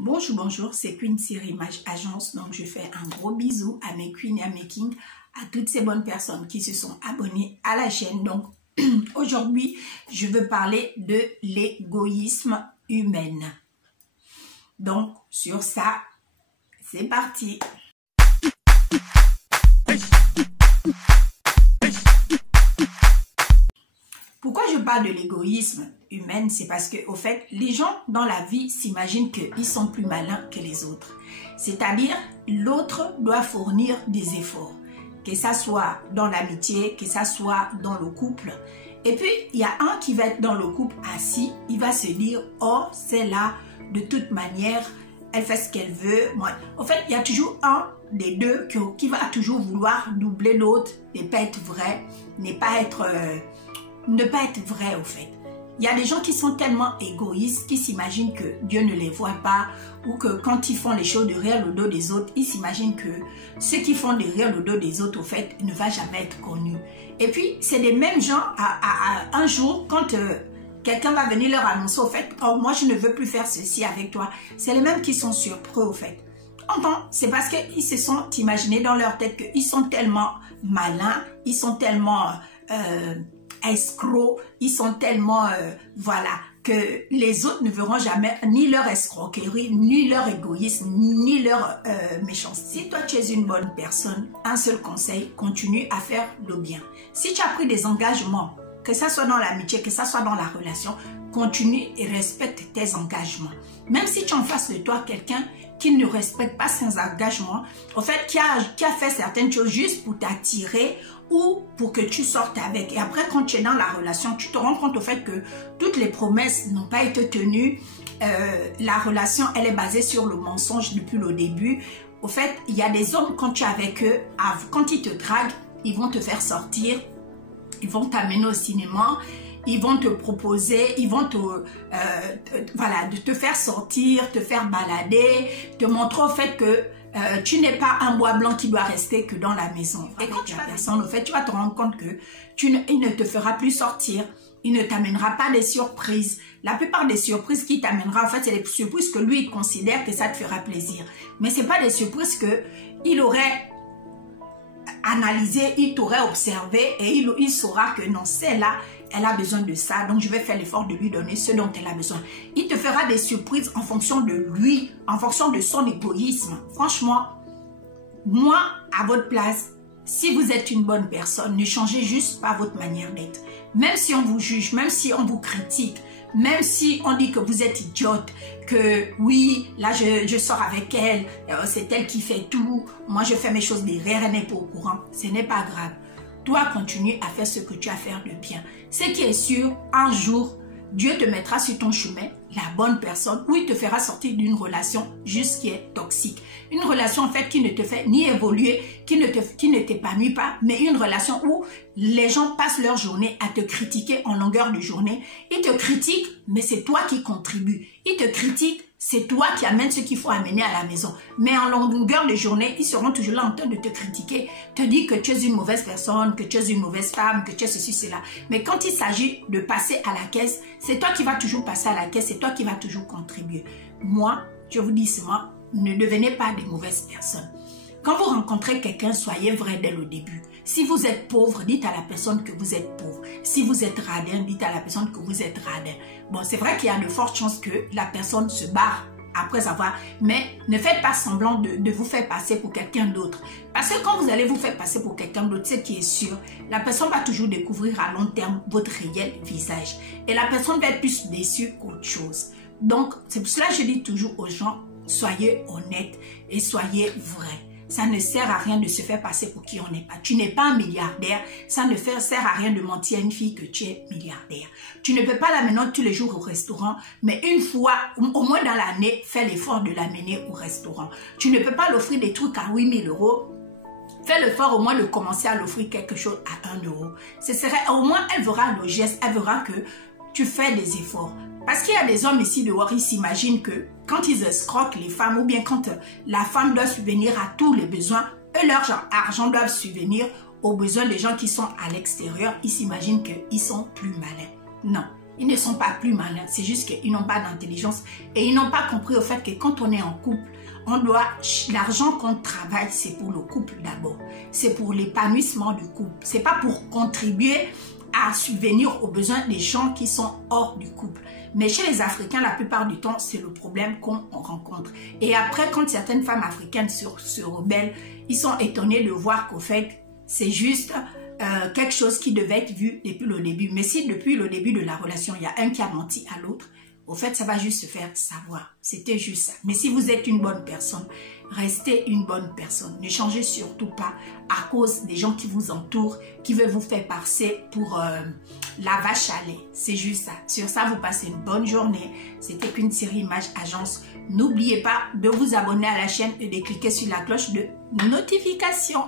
Bonjour, bonjour, c'est Queen Siri Image Agence. Donc, je fais un gros bisou à mes queens et à mes kings, à toutes ces bonnes personnes qui se sont abonnées à la chaîne. Donc, aujourd'hui, je veux parler de l'égoïsme humain. Donc, sur ça, c'est parti. Pourquoi je parle de l'égoïsme humain? C'est parce que, au fait, les gens dans la vie s'imaginent qu'ils sont plus malins que les autres. C'est-à-dire, l'autre doit fournir des efforts, que ça soit dans l'amitié, que ça soit dans le couple. Et puis, il y a un qui va être dans le couple assis, il va se dire, oh, c'est là, de toute manière, elle fait ce qu'elle veut. Moi, en fait, il y a toujours un des deux qui va toujours vouloir doubler l'autre, ne pas être vrai, ne pas être vrai au fait. Il y a des gens qui sont tellement égoïstes, qui s'imaginent que Dieu ne les voit pas, ou que quand ils font les choses derrière le dos des autres, ils s'imaginent que ceux qui font derrière le dos des autres, au fait, ne va jamais être connus. Et puis, c'est les mêmes gens, un jour, quand quelqu'un va venir leur annoncer, au fait, oh, moi je ne veux plus faire ceci avec toi, c'est les mêmes qui sont surpris, au fait. C'est parce qu'ils se sont imaginés dans leur tête qu'ils sont tellement malins, ils sont tellement escrocs, ils sont tellement, voilà, que les autres ne verront jamais ni leur escroquerie, ni leur égoïsme, ni leur méchanceté. Si toi tu es une bonne personne, un seul conseil, continue à faire le bien. Si tu as pris des engagements, que ça soit dans l'amitié, que ça soit dans la relation, continue et respecte tes engagements. Même si tu as en face de toi quelqu'un qui ne respecte pas ses engagements, en fait, qui a fait certaines choses juste pour t'attirer ou pour que tu sortes avec. Et après, quand tu es dans la relation, tu te rends compte au fait que toutes les promesses n'ont pas été tenues. La relation, elle est basée sur le mensonge depuis le début. Au fait, il y a des hommes, quand tu es avec eux, quand ils te draguent, ils vont te faire sortir, ils vont t'amener au cinéma, ils vont te proposer, ils vont voilà, de te faire sortir, te faire balader, te montrer au fait que tu n'es pas un bois blanc qui doit rester que dans la maison. Et quand tu vas personne, au fait, tu vas te rendre compte que il ne te fera plus sortir, il ne t'amènera pas des surprises. La plupart des surprises qu'il t'amènera, en fait, c'est des surprises que lui, il considère que ça te fera plaisir. Mais ce n'est pas des surprises qu'il aurait analysé, il t'aurait observé et il saura que non, celle-là, elle a besoin de ça, donc je vais faire l'effort de lui donner ce dont elle a besoin. Il te fera des surprises en fonction de lui, en fonction de son égoïsme. Franchement, moi, à votre place, si vous êtes une bonne personne, ne changez juste pas votre manière d'être. Même si on vous juge, même si on vous critique, même si on dit que vous êtes idiote, que oui, là je sors avec elle, c'est elle qui fait tout, moi je fais mes choses derrière, elle n'est pas au courant, ce n'est pas grave. Toi, continue à faire ce que tu as à faire de bien. Ce qui est sûr, un jour, Dieu te mettra sur ton chemin, la bonne personne, où il te fera sortir d'une relation juste qui est toxique. Une relation en fait qui ne te fait ni évoluer, qui ne t'épanouit pas, mais une relation où les gens passent leur journée à te critiquer en longueur de journée. Ils te critiquent, mais c'est toi qui contribues. Ils te critiquent, c'est toi qui amènes ce qu'il faut amener à la maison. Mais en longueur de journée, ils seront toujours là en train de te critiquer, te dire que tu es une mauvaise personne, que tu es une mauvaise femme, que tu es ceci, cela. Mais quand il s'agit de passer à la caisse, c'est toi qui vas toujours passer à la caisse, c'est toi qui vas toujours contribuer. Moi, je vous dis seulement, ne devenez pas des mauvaises personnes. Quand vous rencontrez quelqu'un, soyez vrai dès le début. Si vous êtes pauvre, dites à la personne que vous êtes pauvre. Si vous êtes radin, dites à la personne que vous êtes radin. Bon, c'est vrai qu'il y a de fortes chances que la personne se barre après avoir... Mais ne faites pas semblant de vous faire passer pour quelqu'un d'autre. Parce que quand vous allez vous faire passer pour quelqu'un d'autre, ce qui est sûr, la personne va toujours découvrir à long terme votre réel visage. Et la personne va être plus déçue qu'autre chose. Donc, c'est pour cela que je dis toujours aux gens, soyez honnêtes et soyez vrais. Ça ne sert à rien de se faire passer pour qui on n'est pas. Tu n'es pas un milliardaire. Ça ne sert à rien de mentir à une fille que tu es milliardaire. Tu ne peux pas l'amener tous les jours au restaurant, mais une fois, au moins dans l'année, fais l'effort de l'amener au restaurant. Tu ne peux pas l'offrir des trucs à 8 000 €. Fais l'effort au moins de commencer à l'offrir quelque chose à 1 €. Ce serait, au moins, elle verra le geste, elle verra que tu fais des efforts. Parce qu'il y a des hommes ici dehors, ils s'imaginent que quand ils escroquent les femmes ou bien quand la femme doit subvenir à tous les besoins, eux, leur argent doit subvenir aux besoins des gens qui sont à l'extérieur. Ils s'imaginent qu'ils sont plus malins. Non. Ils ne sont pas plus malins, c'est juste qu'ils n'ont pas d'intelligence et ils n'ont pas compris au fait que quand on est en couple, l'argent qu'on travaille, c'est pour le couple d'abord. C'est pour l'épanouissement du couple. C'est pas pour contribuer à subvenir aux besoins des gens qui sont hors du couple. Mais chez les Africains, la plupart du temps, c'est le problème qu'on rencontre. Et après, quand certaines femmes africaines se rebellent, ils sont étonnés de voir qu'au fait, c'est juste quelque chose qui devait être vu depuis le début. Mais si depuis le début de la relation, il y a un qui a menti à l'autre, au fait, ça va juste se faire savoir. C'était juste ça. Mais si vous êtes une bonne personne, restez une bonne personne. Ne changez surtout pas à cause des gens qui vous entourent, qui veulent vous faire passer pour la vache à lait. C'est juste ça. Sur ça, vous passez une bonne journée. C'était qu'une série Image Agence. N'oubliez pas de vous abonner à la chaîne et de cliquer sur la cloche de notification.